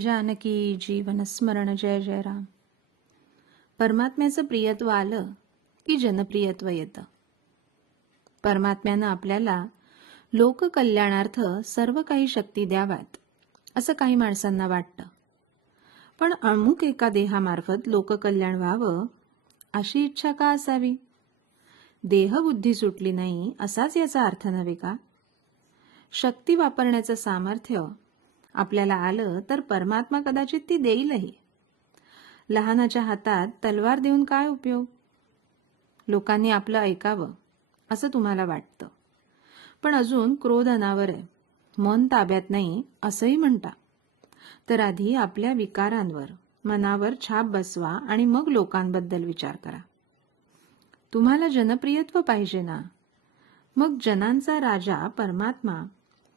जानकी जीवनस्मरण जय जय राम. परमात्म्याचं प्रियत्व आलं की जनप्रियत्व येतं. परमात्म्यानं आपल्याला लोककल्याणार्थ सर्व काही शक्ती द्याव्यात असं काही माणसांना वाटतं. पण अमुक एका देहामार्फत लोककल्याण व्हावं अशी इच्छा का असावी? देहबुद्धी सुटली नाही असाच याचा अर्थ नव्हे का? शक्ती वापरण्याचं सामर्थ्य आपल्याला आलं तर परमात्मा कदाचित ती देईलही. लहानाच्या हातात तलवार देऊन काय उपयोग? लोकांनी आपलं ऐकावं असं तुम्हाला वाटतं. पण अजून क्रोध अनावर आहे. मन ताब्यात नाही असंही म्हणता. तर आधी आपल्या विकारांवर मनावर छाप बसवा आणि मग लोकांबद्दल विचार करा. तुम्हाला जनप्रियत्व पाहिजे ना? मग जनांचा राजा परमात्मा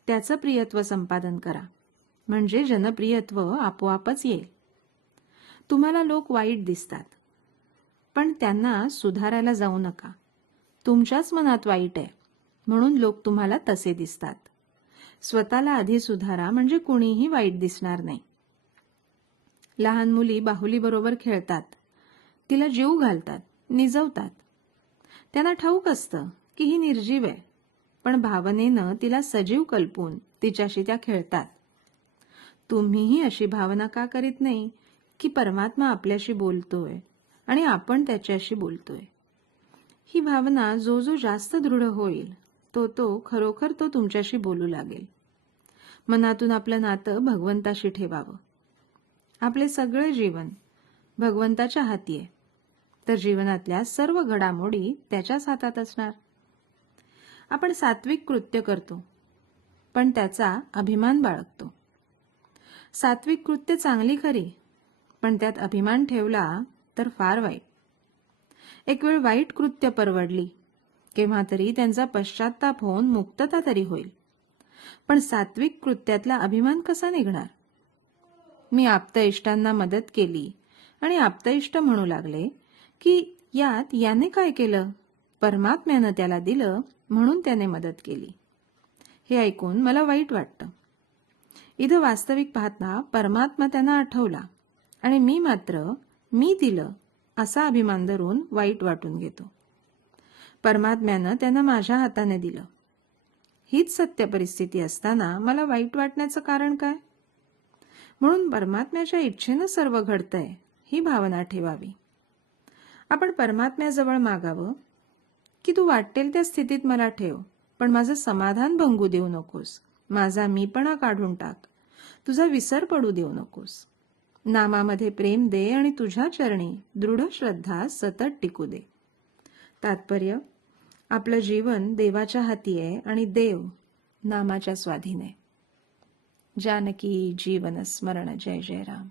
त्याचं प्रियत्व संपादन करा. म्हणजे जनप्रियत्व आपोआपच येईल. तुम्हाला लोक वाईट दिसतात. पण त्यांना सुधारायला जाऊ नका. तुमच्याच मनात वाईट आहे म्हणून लोक तुम्हाला तसे दिसतात. स्वतःला आधी सुधारा म्हणजे कुणीही वाईट दिसणार नाही. लहान मुली बाहुलीबरोबर खेळतात. तिला जीव घालतात निजवतात. त्यांना ठाऊक असतं की ही निर्जीव आहे पण भावनेनं तिला सजीव कल्पून तिच्याशी त्या खेळतात. तुम्हीही अशी भावना का करीत नाही की परमात्मा आपल्याशी बोलतोय आणि आपण त्याच्याशी बोलतोय? ही भावना जो जो जास्त दृढ होईल तो तो खरोखर तो तुमच्याशी बोलू लागेल. मनातून आपलं नातं भगवंताशी ठेवावं. आपले सगळे जीवन भगवंताच्या हाती आहे. तर जीवनातल्या सर्व घडामोडी त्याच्याच हातात असणार. आपण सात्विक कृत्य करतो पण त्याचा अभिमान बाळगतो. सात्विक कृत्य चांगली खरी पण त्यात अभिमान ठेवला तर फार वाईट. एक वेळ वाईट कृत्य परवडली केव्हा तरी त्यांचा पश्चाताप होऊन मुक्तता तरी होईल. पण सात्विक कृत्यातला अभिमान कसा निघणार? मी आप्तइष्टांना मदत केली आणि आप्तइष्ट म्हणू लागले की यात याने काय केलं? परमात्म्यानं त्याला दिलं म्हणून त्याने मदत केली. हे ऐकून मला वाईट वाटतं. इथं वास्तविक पाहता परमात्मा त्यांना आठवला. आणि मी मात्र मी दिलं असा अभिमान धरून वाईट वाटून घेतो. परमात्म्यानं त्यांना माझ्या हाताने दिलं. हीच सत्य परिस्थिती असताना मला वाईट वाटण्याचं कारण काय? म्हणून परमात्म्याच्या इच्छेनं सर्व घडतंय ही भावना ठेवावी. आपण परमात्म्याजवळ मागावं. की तू वाटेल त्या स्थितीत मला ठेव पण माझं समाधान भंगू देऊ नकोस. माझा मीपणा काढून टाक. तुझा विसर पडू देऊ नकोस. नामामध्ये प्रेम दे आणि तुझ्या चरणी दृढ श्रद्धा सतत टिकू दे. तात्पर्य आपलं जीवन देवाच्या हाती आहे आणि देव नामाच्या स्वाधीन आहे. जानकी जीवन स्मरण जय जय राम.